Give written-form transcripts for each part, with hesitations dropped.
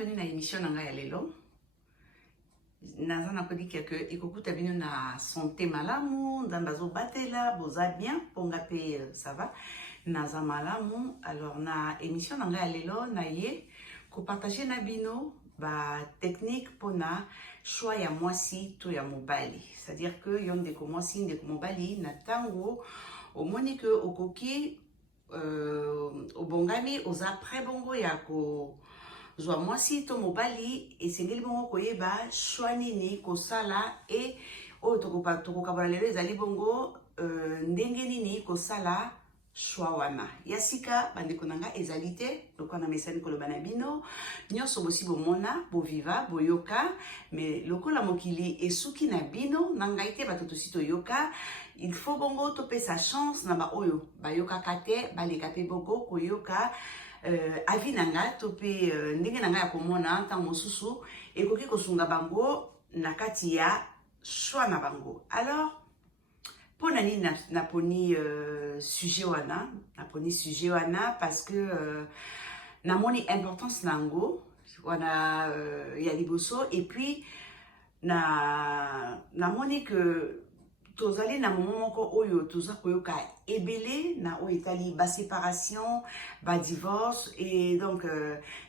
Bienvenue dans l'émission Nanga Yalelo. Nazana kodi que ikokuta bino na santé malamu, ndambazo batela, boza bien, ponga pe ça va. Naza malamu, alors na émission Nanga Yalelo na ye ko partager na bino ba technique pona choix ya mwasi to ya mobali. C'est-à-dire que yon de ko mwasi de ko mobali na tango au monique okoki obongami oza pré bongo ya ko zwa mwasi to mobali esengeli bongo koyeba choix nini kosala e oyo tokokabola lelo ezali bongo ndenge nini kosala choix wana ya sika bandeko na nga ezali te lokola na mesani koloba na bino nyonso bosi bomona boviva boyoka mais lokola mokili esuki na bino na ngai te bato tosi toyoka il faut bongo topesa chance na ba oyo bayokaka te baleka pe bongo koyoka avi nanga tope ndenge nanga ya komona ntango mosusu ekoki kosunga bango na kati ya choix na bango. Alors pour nani naponi sujet wana parce que namoni importance nango wana ya liboso et puis namoni que tozali na moment moko oyo toza koyoka ebele na oyo etali ba séparation ba divorce et donc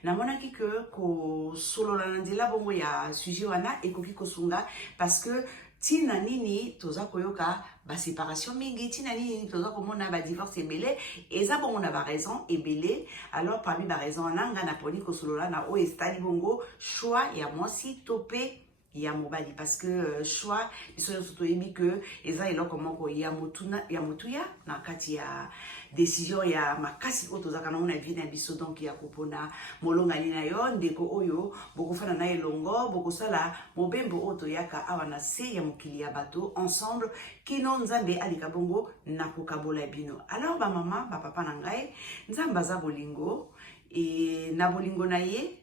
namonaki que ko solola na nzela bongo ya sujet wana ekoki kosunga parce que tina nini toza koyoka ba séparation mingi tina nini toza komona ba divorce ebele eza bongo na ba raison ebele. Alors parmi ba raison nanga na poni ko solola na oyo etali bongo choix ya mwasi tope ya mobali parce que choix biso surtout yebi que eza eloko moko ya motuya na kati ya décision ya makasi oyo tozaka nango na vie na biso donc ya kopona molongani na yo ndeko oyo bokofana na elongo bokosala mobembo oyo toyaka awa na se ya mokili ya bato ensemble kino nzambe alika bongo na kokabola bino. Alors ba mama ba papa na ngai nzambe aza bolingo e na bolingo na ye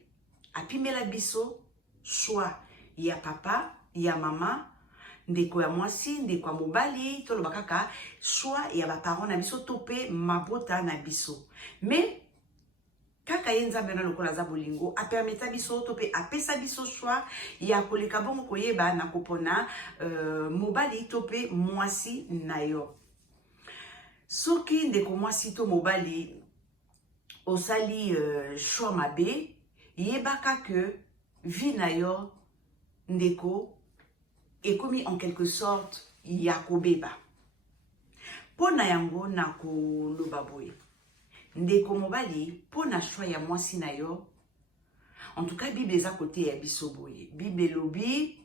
apimela biso choix ya papa, ya mama, ndeko ya mwasi, ndeko ya mobali, toloba kaka choix ya ba parents na biso tope mabota na biso. Mais kaka ye nzambe na lokola za bolingo a permettre biso tope apesa biso choix ya koleka bongo koyeba na kopona mobali tope mwasi na yo. Soki ndeko mwasi to mobali osali choix mabe, yebaka que vie na yo ndeko ekomi en quelque sorte yakobeba. Pona yango na koloba boye. Ndeko mobali pona choix ya mwasi na yo. En tout cas Bible eza côté ya biso boye. Bible elobi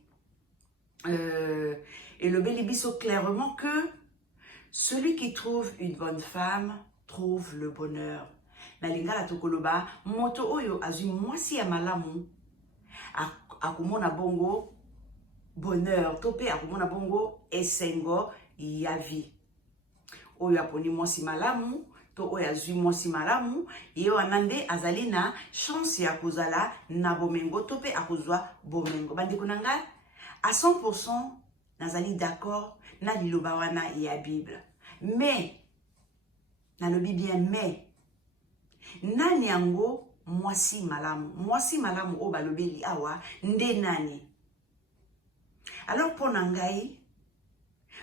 elobi biso clairement que celui qui trouve une bonne femme trouve le bonheur. Na lingala tokoloba moto oyo azui mwasi ya malamu akomona bongo bonheur tope akomona bongo esengo ya vie oyo aponi mwasi malamu to oyo azui mwasi malamu ye wana nde azali na chance ya kozala na bomengo tope akozwa bomengo. Bandeko na ngai à 100% nazali d'accord na liloba wana ya Bible mais nalobi bien mais nani yango mwasi malamu o balobeli awa nde nani? Alors pona ngai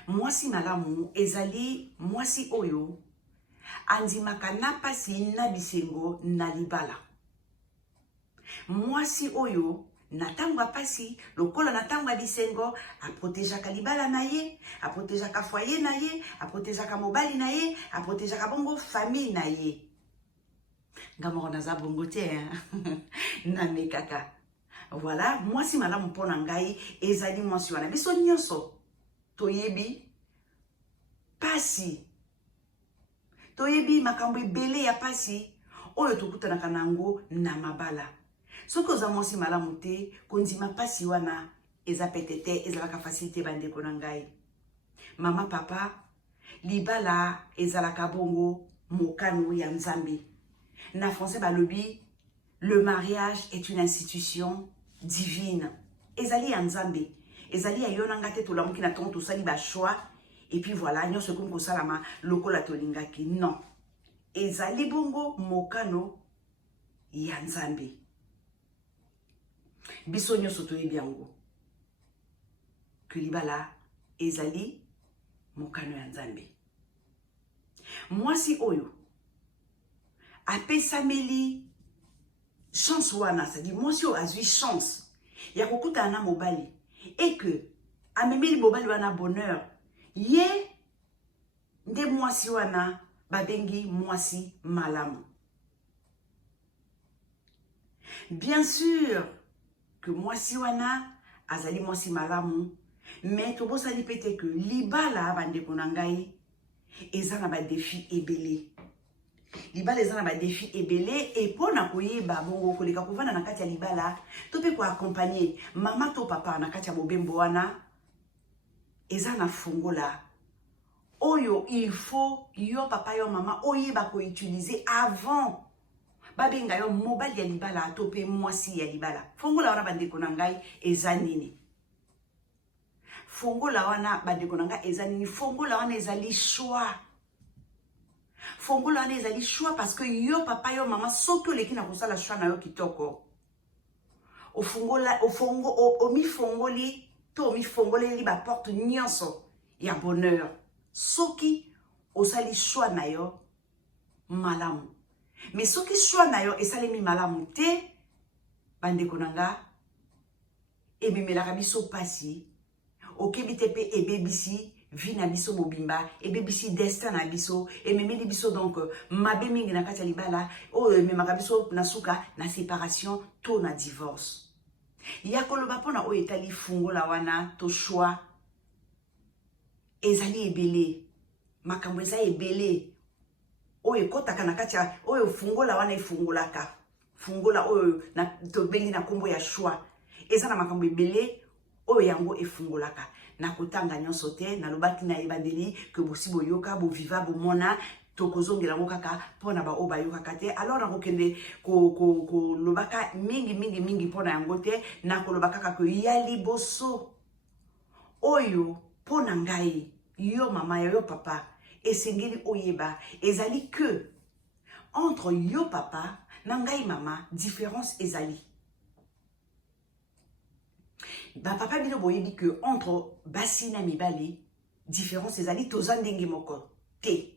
mwasi malamu ezali mwasi oyo andimaka na pasi na bisengo na libala. Mwasi oyo na tango pasi lokola na tango bisengo aprotejaka libala na ye, aprotejaka foyer na ye, aprotejaka mobali na ye, aprotejaka bongo famille na ye. Ngamoro naza bongo te na mekaka. Voilà, mwasi malamu pona ngai ezali mwasi wana biso nyonso toyebi pasi toyebi makambo ebele ya pasi oyo tokutanaka nango na mabala. Soki oza mwasi malamu te kondima pasi wana eza pete te ezalaka facilité bandeko na ngai. Mama papa libala ezalaka bongo mokano ya nzambe. Na français balobi le mariage est une institution divine. Ezali ya nzambe. Ezali ya yonanga te tolamuki na tongo tosali ba choix et puis voilà nyonso comme kosalama lokola tolingaki. Non. Ezali bongo mokano ya nzambe. biso nyonso toyebi yango que libala ezali mokano ya Nzambe. Mwasi oyo apesameli chance wana, c'est-à-dire mwasi oyo azwi chance ya kokutana na mobali et que amemeli mobali wana bonheur, ye nde mwasi wana babengi mwasi malamu. Bien sûr que mwasi wana azali mwasi malamu, mais tobosani pete que libala bandeko na ngai eza na ba défi ebele. Libala eza na ba défi ebele et pona koyeba bongo koleka kovanda na kati ya libala to pe ko accompagner mama to papa na kati ya bobembo wana eza na fongola oyo il faut yo papa yo mama oyeba ko utiliser avant babenga yo mobali ya libala to pe mwasi ya libala. Fongola wana bandeko na ngai eza nini? Fongola wana bandeko na ngai eza nini? Fongola wana ezali choix. Fongola wana ezali choix parce que yo papa yo mama soki oleki na kosala choix na yo kitoko omifongoli to omifongoleli ba porte nyonso ya bonheur soki osali choix na yo malamu. Mais soki choix na yo esalemi malamu te bandeko na nga ebimelaka biso pasi okebi te pe ebebisi vie na biso mobimba ebebisi destin na biso ememeli biso donc mabe mingi na kati ya libala oyo ememaka biso na suka na séparation to na divorce. Ya koloba pona oyo etali fungola wana to choix ezali ebele, makambo eza ebele oyo ekotaka na kati ya oyo fungola wana efungolaka. Fungola oyo na tobengi na kombo ya choix eza na makambo ebele oyo yango efungolaka. Na kotanga nyonso te na lobaki na ebandeli que bosi boyoka bo viva bo mona to kozongela ngo kaka pona ba oba yoka te. Alors na kokende ko lobaka mingi pona yango te na ko lobaka ka ko yali boso oyo pona ngai yo mama yo papa esengeli oyeba ezali que entre yo papa na ngai mama différence ezali. Ba papa bino boyebi que entre basi na mibali différence ezali toza ndenge moko te.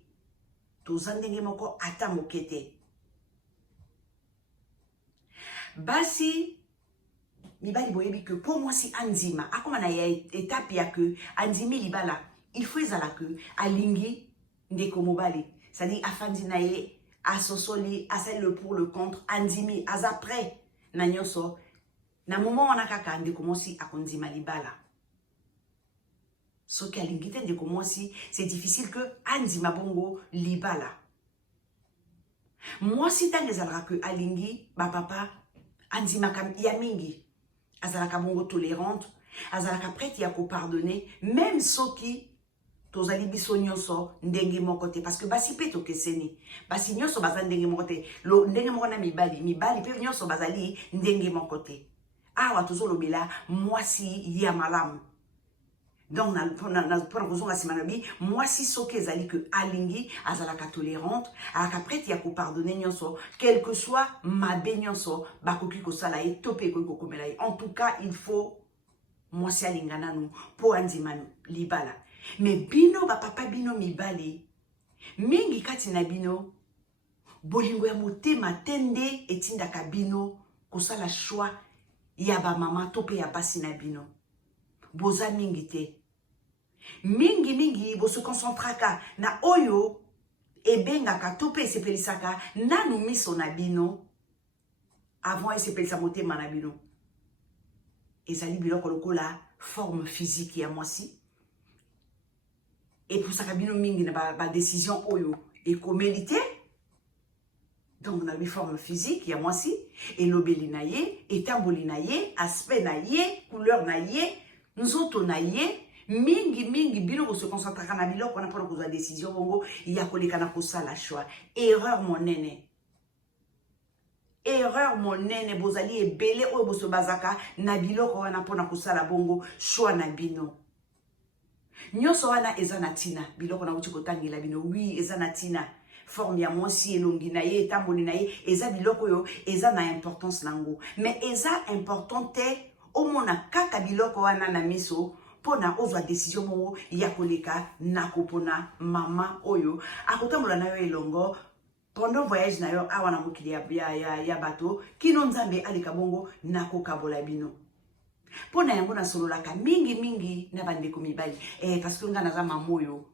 Toza ndenge moko ata moke te. Basi mibali boyebi que pour moi si anzima akoma na ya étape ya que anzimi libala il faut ezala que alingi ndeko mobali, c'est-à-dire afandi na ye asosoli asali le pour le contre anzimi aza prêt na nyonso. Na moment wana kaka ndeko mosi akondima libala. Soki alingi te ndeko mosi, c'est difficile que andima bongo libala. Mosi tange ezalaka que alingi ba papa andima ya mingi. Azalaka bongo tolérante, azalaka prête ya ko pardonner même soki tozali biso nyonso ndenge moko te parce que basi pe tokeseni. Basi nyonso bazali ndenge moko te. Lo ndenge moko na mibali pe nyonso bazali ndenge moko te. Awa tozolobela mwasi ya malamu. Donc pour kozonga simanabi mwasi soki ezali que alingi azalaka tolérante alaka prête ya ko pardonner nyonso quel que soit mabe nyonso bakoki kosala ye to pe koki kokomela ye. En tout cas il faut mwasi alinga nanu po andima libala. Mais bino ba papa bino mibali mingi kati na bino bolingo ya motema tende etindaka bino kosala choix ya ba mama to pe ya basi na bino. Boza mingi te. Mingi bo se concentraka na oyo ebengaka to pe sepelisaka nanu miso na bino avant esepelisa motema na bino. Ezali biloko lokola forme physique ya mwasi. Et pour ça kabino mingi na ba décision oyo ekomélité. Donc, on a une forme physique, il y a moi si, et l'obéli na ye, et tamboli na ye, aspect na ye, couleur na ye, nous autres na ye, mingi, bino se concentrera na bilo, qu'on a pas la décision, bongo, il y a collé kana kosa la choix. Erreur, mon nene. Erreur, mon nene, bozali e belé, ou boso bazaka, na bilo, qu'on a pas kosa la bongo, choix na bino. Nyoso wana ezana tina, bilo qu'on a uti kotangi la bino, oui, ezana tina. forme ya mwasi elongi na ye etamboli na ye eza biloko oyo eza na importance nango mais eza important te omona kaka biloko wana na miso pona ozwa décision moko ya koleka na kopona mama oyo akotambola na yo elongo pendant voyage na yo awa na mokili ya bato kino nzambe aleka bongo na kokabola bino pona yango nasololaka mingi na bandeko mibali parce que nga naza mama oyo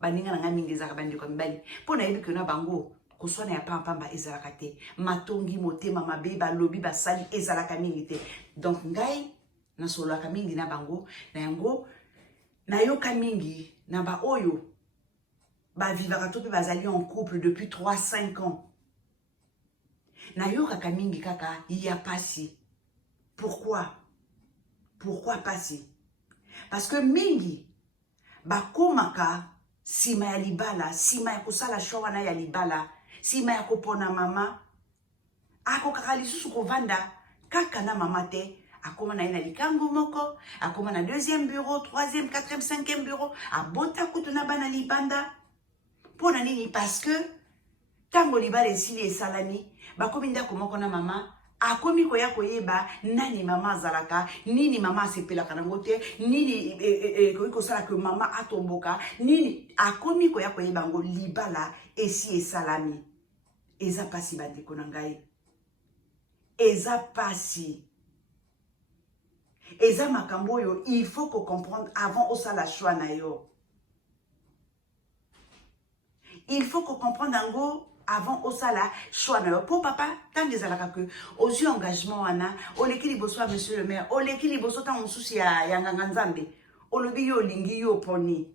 baninga na nga mingi ezalaka bandeko mibali pona yebi ke na bango koswana ya pamba ezalaka te matongi motema mabe balobi basali ezalaka mingi te donc ngai nasololaka mingi na bango na yango nayoka mingi na ba oyo bavivaka to pe bazali en couple depuis 3-5 ans nayokaka mingi kaka ya pasi pourquoi pasi parce que mingi bakomaka sima ya libala sima ya kosala show na ya libala sima ya kopona mama akokaka lisusu kovanda kaka na mama te akoma na ye na likango moko akoma na deuxième bureau troisième quatrième cinquième bureau abota kutu na bana libanda pona nini parce que tango libala esili esalani bakomi ndako moko na mama akomi koya koyeba nani mama azalaka nini mama asepelaka nango te nini koyi kosala ke mama atomboka nini akomi koya koyeba ngo libala esi esalami eza pasi bandeko na ngai eza pasi eza makambo oyo il faut ko comprendre avant osala choix na yo il faut ko comprendre ngo avant osala choix na yo pour papa tant ezalaka que ozwi engagement wana oleki liboso ya monsieur le maire oleki liboso ta mosusi ya nganga nzambe olobi yo olingi yo poni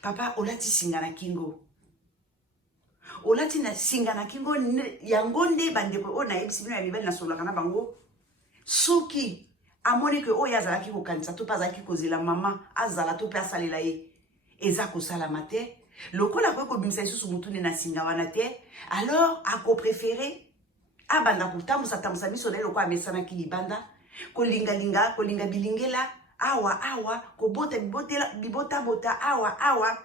papa olati singa na kingo olati na singa na kingo yango nde bandeko oyo nayebisi bino ya mibali nasololaka na bango soki amoni ke oyo azalaki kokanisa to mpe azalaki kozela mama azala to mpe asalela ye eza kosalama te lokola koki kobimisa lisusu motuni na singa wana te alors akopréféré abanda kotambusa miso na ye lokola amesanaki libanda kolinga bilingela awa kobota bibota awa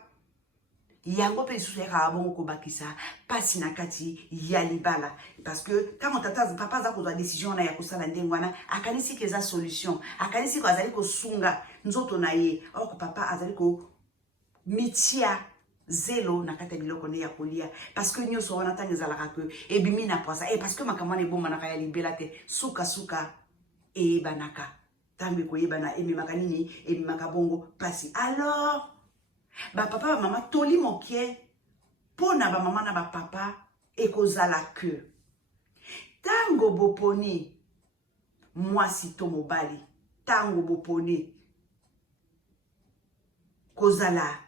yango mpe lisusu yakaka bongo kobakisa pasi na kati ya libala parce que ntango papa aza kozwa décision na ya kosala ndenge wana akanisi ke eza solution akanisi ko azali kosunga nzoto na ye or papa azali komitia zelo na kati ya biloko ne ya kolia parce que nyonso wana ntango ezalaka ke ebimi na poasa parce que makambo wana ebomanaka ya libela te suka eyebanaka ntango ekoyebana ememaka nini ememaka bongo pasi alors bapapa bamama toli mokie pona bamama na bapapa ekozala ke tango boponi mwasi to mobali tango boponi kozala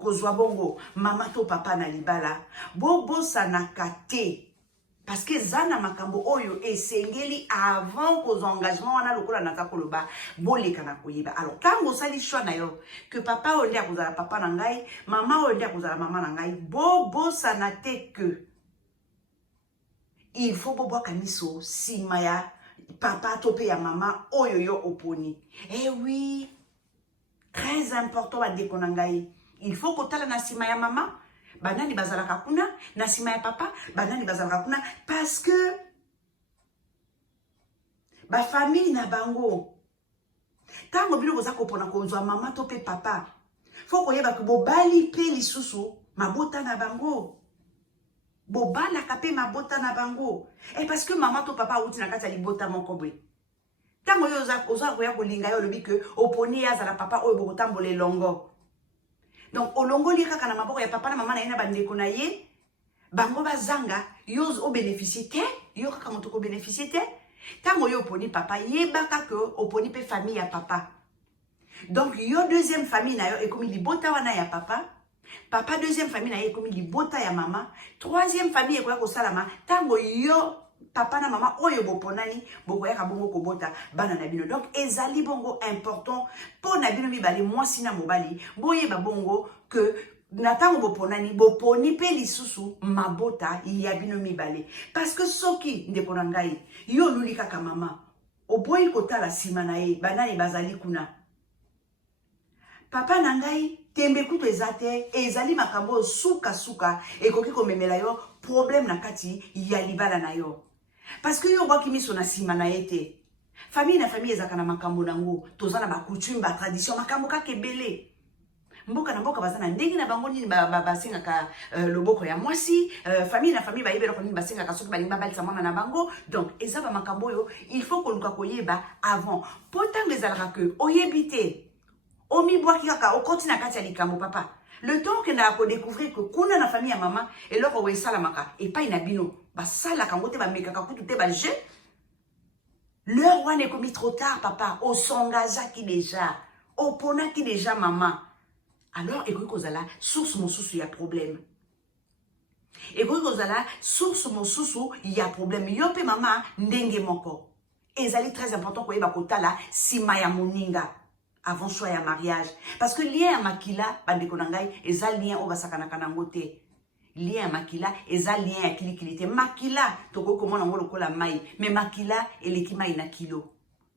kozwa bongo mama to papa na libala bobosanaka te parce que zana makambo oyo esengeli avant kozwa engagement wana lokola naza koloba boleka na koyeba alors tango osali choix na yo que papa oyo nde akozala papa na ngai mama oyo nde akozala mama na ngai bobosana te que il faut bobwaka miso nsima ya papa to mpe ya mama oyo yo oponi oui très important bandeko na ngai il faut kotala na nsima ya mama banani bazalaka kuna na nsima ya papa banani bazalaka kuna parce que bafamille na bango ntango bino koza kopona kozwa mama to mpe papa fo koyeba ke bobali mpe lisusu mabota na bango bobalaka mpe mabota na bango parce que mama to papa auti na kati ya libota moko boye ntango oyo oza koya kolinga yo olobi ke oponi ye azala papa oyo bokotambola elongo donc olongoli kaka na maboko ya papa na mama na ye na bandeko na ye bango bazanga yo obénéficie te yo kaka moto kobénéficie te ntango yo oponi papa yebaka ke oponi mpe famille ya papa donc yo deuxième famille na yo ekomi libota wana ya papa papa deuxième famille na ye ekomi libota ya mama troisième famille ekoya kosalama ntango yo papa na mama oyo boponani bokoyaka bongo kobota bana na bino donc ezali bongo important mpo na bino mibali mwasi na mobali boyeba bongo ke na ntango boponani boponi mpe lisusu mabota ya bino mibale parce que soki ndeko na ngai yo oluli kaka mama oboyi kotala nsima na ye banani bazali kuna papa na ngai tembe kutu ezate ezali makambo suka ekoki komemela yo problème na kati ya libala na yo parce que yo bwaki miso na sima na ete famille na famille ezaka na makambo nango toza na ba coutume ba tradition makambo kaka ebele mboka na mboka bazana ndenge na bango nini basengaka loboko ya mwasi famille na famille bayebela ko nini basengaka soki balinga balisa mwana na bango donc eza ba makambo yo il faut koluka koyeba avant potang ezalaka que oyebite omi bwaki kaka okoti na kati ya likambo papa le temps que na ko découvrir que kuna na famille ya mama eloko we salamaka epai na bino basala kango te ba mekaka kutu te ba je l'heure wana ekomi trop tard papa osongaza ki déjà opona ki déjà maman alors ekoki kozala source mosusu ya problème ekoki kozala source mosusu ya problème yo pe mama ndenge moko ezali très important koyeba kotala sima ya moninga avant choix ya mariage parce que lien ya makila bandeko na ngai eza lien oyo basakanaka nango te lien ya makila eza lien ya kilikili te makila tokoki komona yango lokola mai mais makila eleki mai na kilo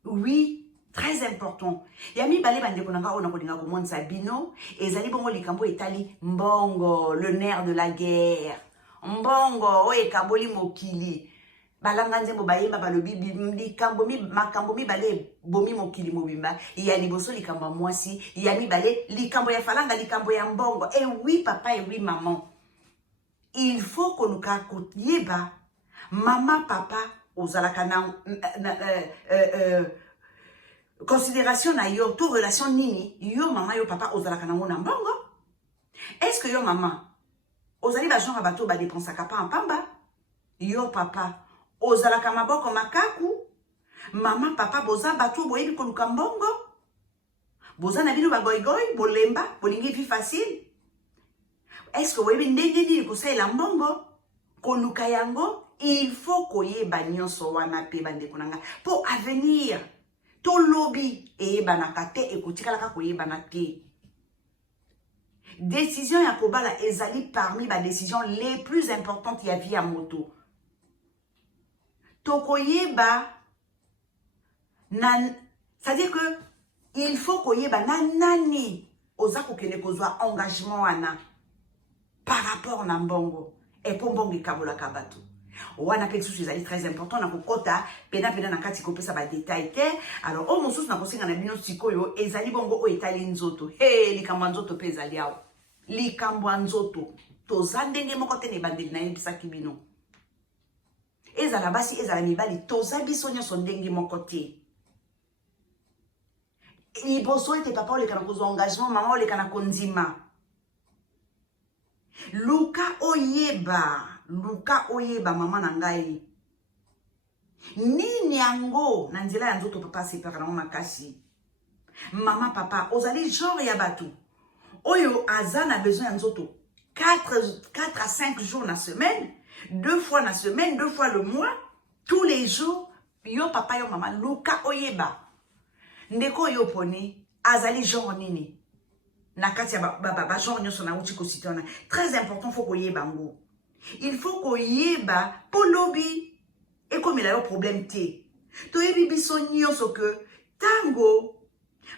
oui très important ya mibale bandeko na ngai oyo nakolinga komonisa bino ezali bongo likambo etali mbongo le nerf de la guerre mbongo oyo ekaboli mokili balanga nzembo bayemba balobi makambo mibale bomi mokili mobimba ya liboso likambo ya mwasi ya mibale likambo ya falanga likambo ya mbongo et oui papa et oui maman il faut koluka koyeba mama papa ozalaka na considération na yo to relation nini yo mama yo papa ozalaka nango na mbongo est-ce que yo mama ozali ba genre bato ba dépensaka pa en pamba yo papa ozalaka maboko makaku mama papa boza bato boyebi koluka mbongo boza na bino bagoigoy bolemba bolingi vie facile est-ce que boyebi ndenge nini kosalela mbongo koluka yango il faut koyeba nyonso wana pe bandeko nanga pour avenir to lobby eyebanaka te ekotikalaka koyebana te décision ya kobala ezali parmi ba décisions les plus importantes ya vie ya moto tokoyeba c'est-à-dire que il faut koyeba na nani oza kokende kozwa engagement wana par rapport na mbongo epo mbongo ekabolaka bato wana pe susu ezali très important na kokota pena na kati kopesa ba détail te alors o mosusu na kosenga na bino sikoyo ezali bongo o etali nzoto likambo ya nzoto pe ezali awa likambo ya nzoto toza ndenge moko te na ebandeli na yebisaki bino ezala basi ezala mibali toza biso nyonso ndenge moko te liboso ete papa oleka na kozwa engagement mama oleka na kondima luka oyeba mama na ngai nini yango na nzela ya nzoto papa asepaka nango makasi mama papa ozali genre ya bato oyo aza na besoin ya nzoto 4 à 5 jours na semaine 2 fois na semaine 2 fois le mois tous les jours yo papa yo mama luka oyeba ndeko yo poni azali genre nini na kati ya ba genre nyonso na uti kosita wana très important faut koyeba ngo il faut koyeba po lobi ekomela yo problème te toyebi biso nyonso ke tango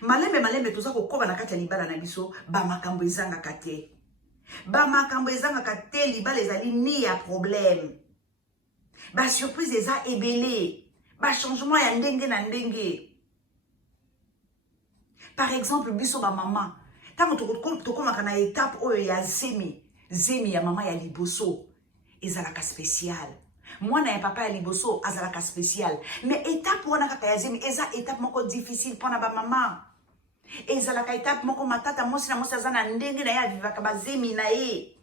malembe toza kokoba na kati ya libala na biso bamakambo ezangaka te bamakambo ezangaka te libala ezali ni ya problème basurprise eza ebele bachangement ya ndenge na ndenge par exemple biso bamama ntango tokomaka na étape oyo ya zemi ya mama ya liboso ezalaka spécial mwana ya papa ya liboso azalaka spécial mais étape wana kaka ya zemi eza étape moko difficile mpona bamama ezalaka étape moko matata mwasi na mwasi aza na ndenge na ye avivaka bazemi na ye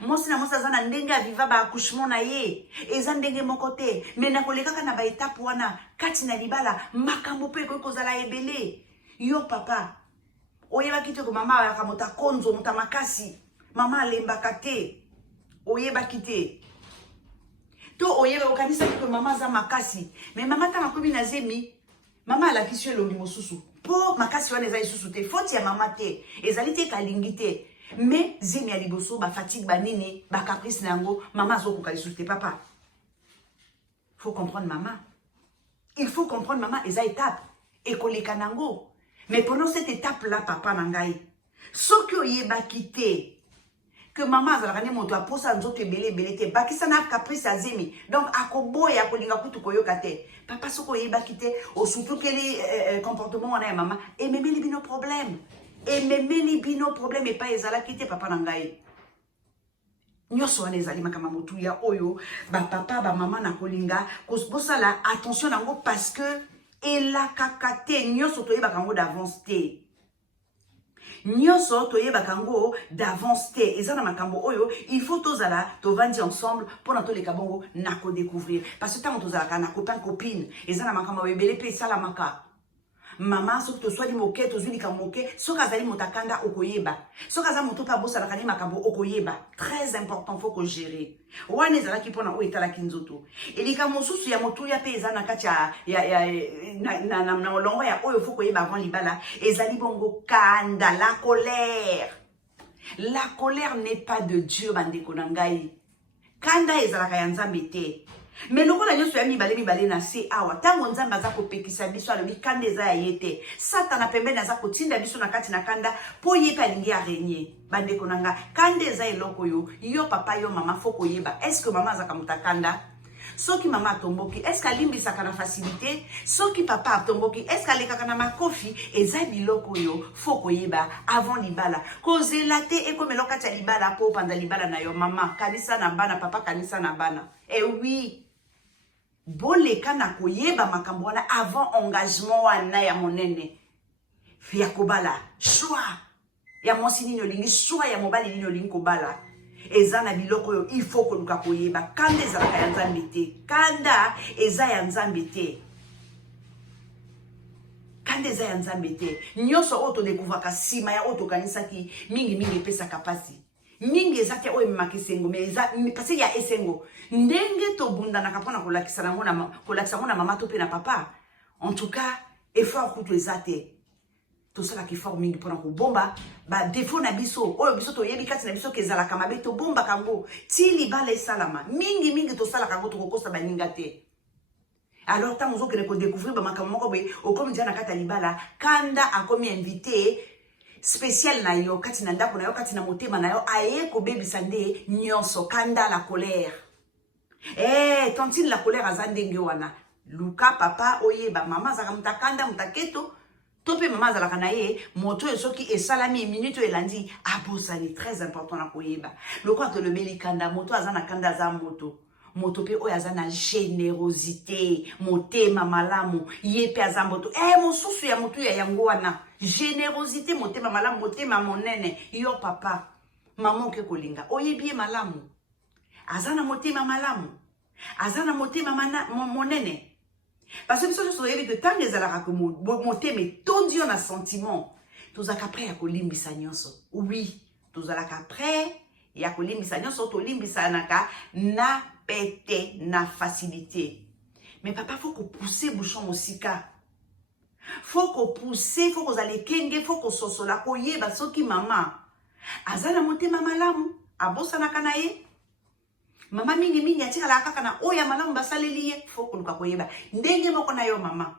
mwasi na mwasi aza na ndenge aviva baaccouchement na ye eza ndenge moko te me nakolekaka na baétape wana kati na libala makambo mpe ekoki kozala ebele yo papa oyebaki te ko mama ayaka moto akonzo moto makasi mama alembaka te oyebaki te to oyeba okanisaki ke mama aza makasi me mama ntango akomi na zemi mama alakisi yo elongi mosusu mpo makasi wana eza lisusu te foti ya mama te ezali te kalingi te me zemi ya liboso bafatigue banini bacaprice na yango mama azokoka lisusu te papa faut comprendre mama il faut comprendre mama eza étape ekoleka nango mais pendant cette étape là papa na ngai Soki oyeba quitter que maman azalaka ne moto aposa nzoto ebele te bakisa na caprice azemi donc akoboya akolinga kutu koyoka te papa soki oyebaki te osutukeli comportement wana ya mama ememeli bino problème epai ezalaki te papa na ngai nyonso wana ezali makambo motuya oyo bapapa bamama na kolinga bosala attention nango parce que elakaka te nyonso toyebaka yango d'avance te nyonso toyebaka yango d'avance te eza na makambo oyo il faut tozala tovandi ensemble mpona toleka bongo na kodécouvrir parce que ntango tozalaka na copain copine eza na makambo ebele mpe esalamaka mama soki toswali moke tozwilika moke soki azali moto akanda okoyeba soki aza moto mpe abosalaka ne makambo okoyeba très important faut kogere wana ezalaki mpona oyo etalaki nzoto elika mosusu ya motuya mpe eza na kati na molongo ya oyo faut koyeba avant libala ezali bongo kanda la colère n'est pas de Dieu bandeko na ngai kanda ezalaka ya nzambe te mais lokola nyonso ya mibale na se awa ntango nzambe aza kopekisa biso alobi kanda eza ya ye te satana pembeni aza kotinda biso na kati na kanda mpo ye mpe alingi arenie bandeko na nga kanda eza eloko oyo yo papa yo mama fo koyeba estce mama azaka moto akanda soki mama atomboki estce alimbisaka na facilité soki papa atomboki estce alekaka na makofi eza biloko oyo fo koyeba avant libala kozela te ekomelo kati ya libala mpo opanda libala na yo mama kanisa na bana papa kanisa na bana oui boleka na koyeba makambo wana avant engagement wana ya monene ya kobala choix ya mwasi nini olingi choix ya mobali nini olingi kobala eza na biloko oyo il faut koluka koyeba kanda ezalaka ya nzambe te kanda eza ya nzambe te kanda eza ya nzambe te nyonso oyo todekouvraka nsima ya oyo tokanisaki mingi epesaka pasi mingi eza te oyo ememaka esengo me eza kasi ya esengo ndenge tobundanaka mpona kolakisa yango na mama to mpe na papa en tout cas effort kutu eza te tosalaka effort mingi mpona kobomba badefo na biso oyo biso toyebi kati na biso kezalaka mabe tobombaka yango ti libala esalama mingi tosalaka yango tokokosa baninga te alors ntango ozokende kodécouvrir bamakambo moko boye okomi dia na kati ya libala kanda akomi invité spécial na yo kati na ndako na yo kati na motema na yo aye kobebisa nde nyonso kanda la colère tantine la colère aza ndenge wana luka papa oyeba mama azalaka mutakanda mutaketo to mpe mama azalaka na ye moto oyo soki esalami minute oyo elandi abosani très important na koyeba lokola tolobeli kanda moto aza na kanda aza moto pe oyo aza na générosité motema malamu ye pe aza moto mosusu ya motu ya yango wana générosité motema malamu motema monene yo papa mama oke kolinga oyebi ye malamu aza na motema malamu aza na motema monene parce que biso nyonso toyebi ke ntango ezalaka ke motema etondi yo na sentiment tozalaka prêt ya kolimbisa nyonso oui tozalaka prêt ya kolimbisa nyonso tolimbisanaka na pete na facilité mais papa faut pousser bouchon mosika faut pousser faut kozala ekenge faut kososola koyeba soki mama aza na motema malamu abosanaka na ye mama mingi atikalaka kaka na oyo ya malamu basaleli ye faut koluka koyeba ndenge moko na yo mama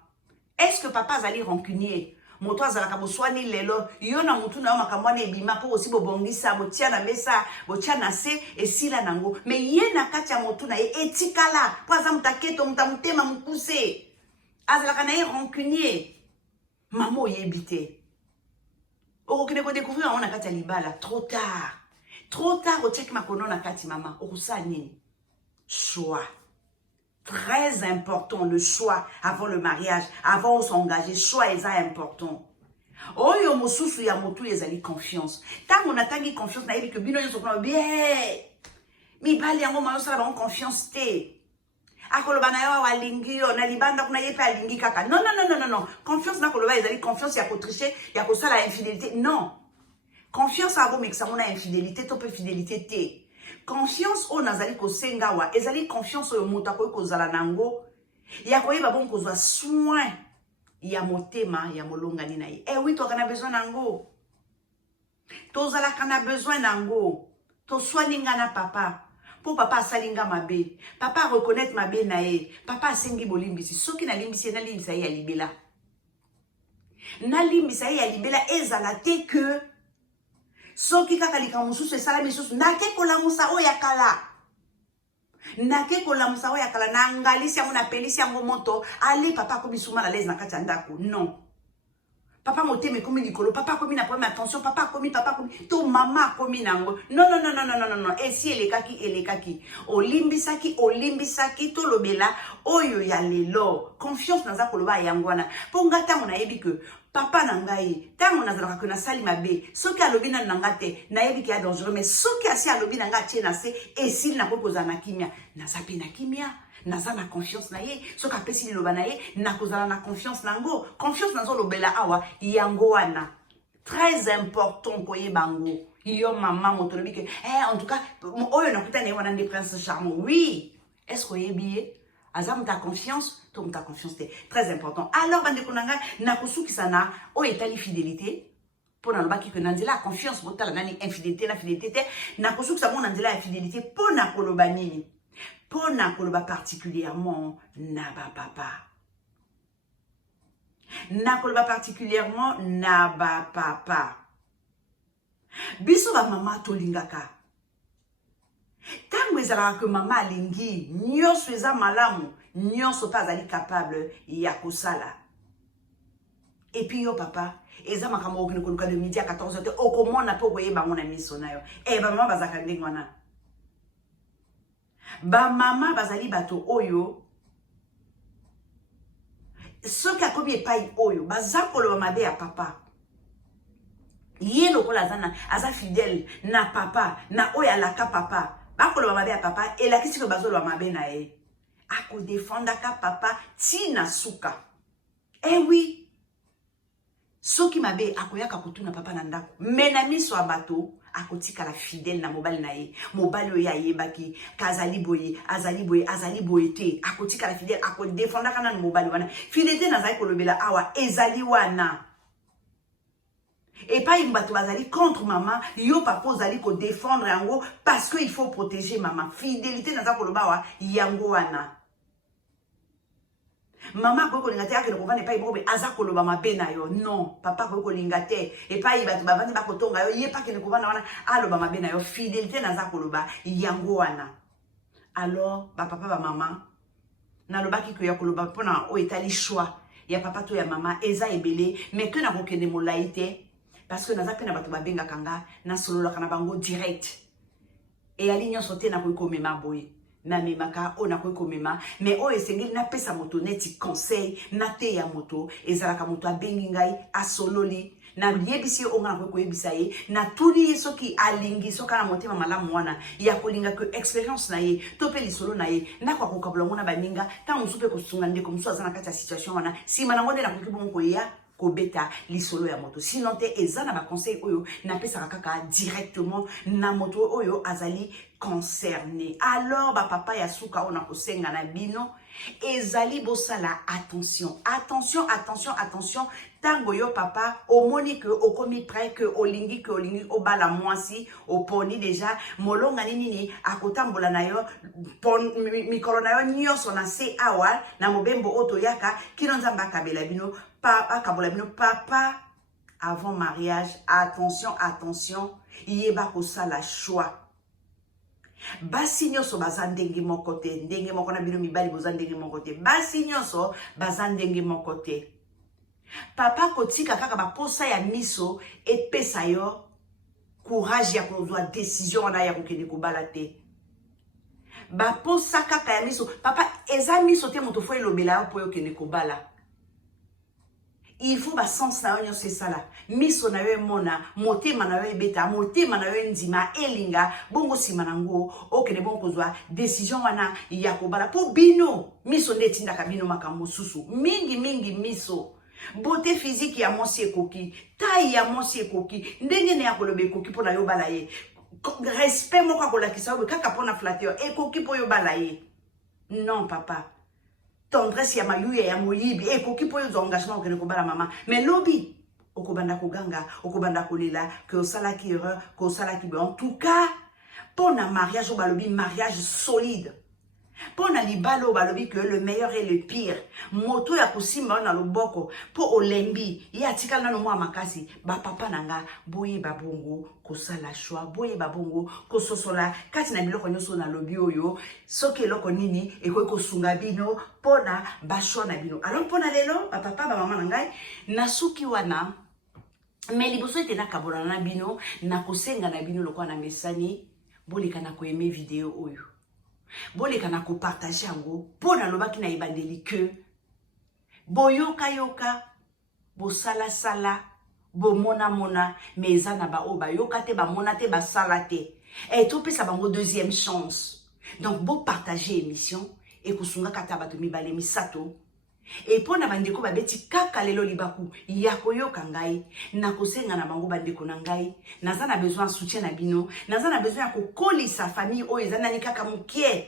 est-ce que papa azali rancunier moto azalaka boswani lelo yo na mutu na yo makambo wana ebima mpo osi bobongisa botia na mesa botia na se esila nango me ye na kati ya motu na ye etikala mpo aza mutaketo mutama mokuse azalaka na ye rancunier mama oyebi te okokende kodécouvrir yango na kati ya libala trop tard otiaki makono na kati mama okosala nini choix très important le choix avant le mariage avant de s'engager choix est important oyo mosusu ya motu ezali confiance tango natangi confiance na yebi que bino nyonso kuna bien mibali yango mayosala bango confiance te akoloba na yo alingi yo na libanda kuna ye pe alingi kaka non confiance na koloba ezali confiance ya kotricher ya kosala infidélité non confiance akomekisa ngo na infidélité to pe fidélité te confiance o nazali kosenga wa ezali confiance oyo moto akoki kozala nango ya koyeba bon kozwa soin ya motema ya molongani na ye oui toka na besoin nango tozalaka na besoin nango toswaninga na papa po papa asalinga mabe papa reconnaître mabe na ye papa asengi bolimbisi soki nalimbisi ye nalimbisa ye ya libela nalimbisa ye ya libela ezala te que soki kaka likambo mosusu esala misusu nake kolamusa oyo ya kala nake kolamusa oyo ya kala na ngalisi yango napelisi yango moto ale papa akomi suma na lese na kati ya ndako non papa motema ekomi likolo papa akomi na problème attention papa akomi to mama akomi nango non esi elekaki olimbisaki tolobela oyo ya lelo confiance naza koloba yango wana mpo nga ntango nayebi ke papa na ngai ntango nazalaka ke nasali mabe soki alobi nani na nga te nayebi ke ya dangereux mais soki asi alobi na nga atie na se esili nakoki kozala na kimia naza mpe na kimia naza na confiance na ye soki apesi liloba na ye nakozala na confiance nango confiance nazolobela awa yango wana très important koyeba yango yo mama moto lobi ke en tout cas oyo nakuta na ye wana nde prince charmant oui est-ce koyebi ye aza muta confiance to muta confiance te très important alors bandeko na ngai nakosukisa na oyo etali fidélité mpo nalobaki ke na nzela ya confiance botala nani infidélité na fidélité te nakosukisa mo na nzela ya fidélité mpo na koloba nini mpo na koloba particulièrement na bapapa nakoloba particulièrement na bapapa biso bamama tolingaka ntango ezalaka ke mama alingi nyonso eza malamu nyonso mpe azali capable ya kosala epuis yo papa eza makambo okende koluka de midi à 14h te okomona mpe okoyeba yango na miso na yo bamama bazalaka ndenge wana bamama bazali bato oyo soki akomi epai oyo baza koloba mabe ya papa ye lokola aza fidèle na papa na oyo alaka papa bakoloba mabe ya papa elakisi ke bazoloba mabe na ye akodefendaka papa tina suka oui soki mabe akoyaka kotuna papa na ndako me na miso ya bato akotikala fidèle na mobali na ye mobali oyo ayebaki kazali boye azali boye te akotikala fidèle akodefendaka nanu mobali wana fidélité nazali kolobela awa ezali wana epai bato bazali contre mama yo papa ozali kodefendre yango parce que il faut protéger mama fidélité nazali koloba awa yango wana mama akoki kolinga te akende kovanda epai moko aza koloba mabe na yo non papa akoki kolinga te epai bato bavandi bakotonga yo ye pa akende kovanda wana aloba mabe na yo fidélité naza koloba yango wana alors bapapa bamama nalobaki ke ya koloba mpona oyo etali choix ya papa to ya mama eza ebele mais ke nakokende molai te parce que naza mpe na bato babengaka nga nasololaka na bango direct eyali nyonso te nakoki komema boye namemaka oyo nakoki komema mais oyo esengeli napesa moto neti conseil nateya moto ezalaka moto abengi ngai asololi nayebisi ye onga nakoki koyebisa ye natuni ye soki alingi soki na motema malamu wana ya kolinga ke expérience na ye to mpe lisolo na ye ndako akokabola ngo na baninga ntango mosusu mpe kosunga ndeko mosusu aza na kati ya situation wana nsima nango nde nakoki bongo koya kobeta lisolo ya moto sinon te eza na baconseil oyo napesaka kaka directement na moto oyo azali concerné alors bapapa ya suka oyo nakosenga na bino ezali bosala attention tango yo papa omoni ke okomi prêt que olingi obala mwasi oponi déjà molonga nini akotambola na yo mikolo na yo nyonso na se awa na mobembo oto yaka kino nzambe akabela bino papa avant mariage attention yeba kosala choix basi nyonso baza ndenge moko te ndenge moko na bino mibali boza ndenge moko te basi nyonso baza ndenge moko te papa kotika kaka baposa ya miso epesa yo courage ya kozwa décision wana ya kokende kobala te baposa kaka ya miso papa eza miso te moto fo elobela yo po yo kende kobala il faut ba sens na yo nyonso esala miso na yo emona motema na yo ebeta motema na yo ndima elinga bongo nsima nango okende bongo kozwa décision wana ya kobala po bino miso nde etindaka bino makambo mosusu mingi miso beauté physique ya mwasi ekoki taille ya mwasi ekoki ndenge ne ya koloba ekoki mpo na yo bala ye respect moko akolakisa yo kaka mpona flate yo ekoki mpo yo bala ye non papa tendresse ya mayuya ya moyibi ekoki mpo yo ozwa engagement okende kobala mama mais lobi okobanda koganga okobanda kolela ke osalaki erreur ke osalaki en tout cas mpona mariage oyo balobi mariage solide Pona libalo balobi que le meilleur est le pire. Moto ya kusimba na loboko po olembi ya tikala na mwa makasi ba papa nanga boye babongo kosala choix boye babongo kososola kati na biloko nyoso na lobi oyo soki eloko nini ekoki kosunga bino pona ba choix na bino. Alors pona lelo ba papa ba mama nangai nasuki wana mais liboso ete na kabola na bino na kosenga na bino lokwa na mesani boleka na ko aimer vidéo oyo. Boleka na ko partager yango pona lobaki na ibandeli que boyoka yoka bo sala sala bo mona mona mais eza na ba o ba yoka te ba mona te ba sala te et to pesa bango deuxième chance. Donc bo partager émission et kusunga kata bato mibale misato et pona bandeko babeti kaka lelo libaku ya koyoka ngai na kosenga na bango bandeko na ngai naza na besoin soutien na bino naza na besoin ya kokolisa famille oyo eza nani kaka mokie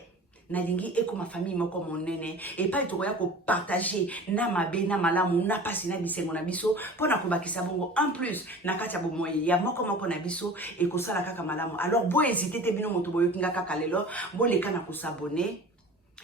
nalingi eko ma famille moko monene et pas to ko partager na mabe na malamu na pasi na bisengo na biso pona ko bakisa bongo en plus na kati ya bomoye ya moko na biso et ko sala kaka malamu. Alors bo hésiter te bino moto boyo kinga kaka lelo bo leka na ko s'abonner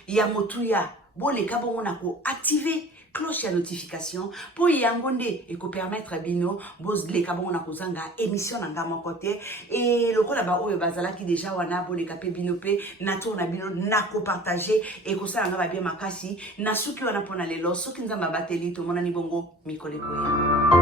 ya motuya boleka bongo na ko activer cloche ya notification pour yangonde et ko permettre bino bos leka bongo na ko zanga émission na ngama côté et lokola ba oyo bazala ki déjà wana boleka pe bino pe na tourna bino na ko partager et ko sala ngaba bien makasi na suki wana pona lelo soki nzamba bateli to mona ni bongo mikole koya.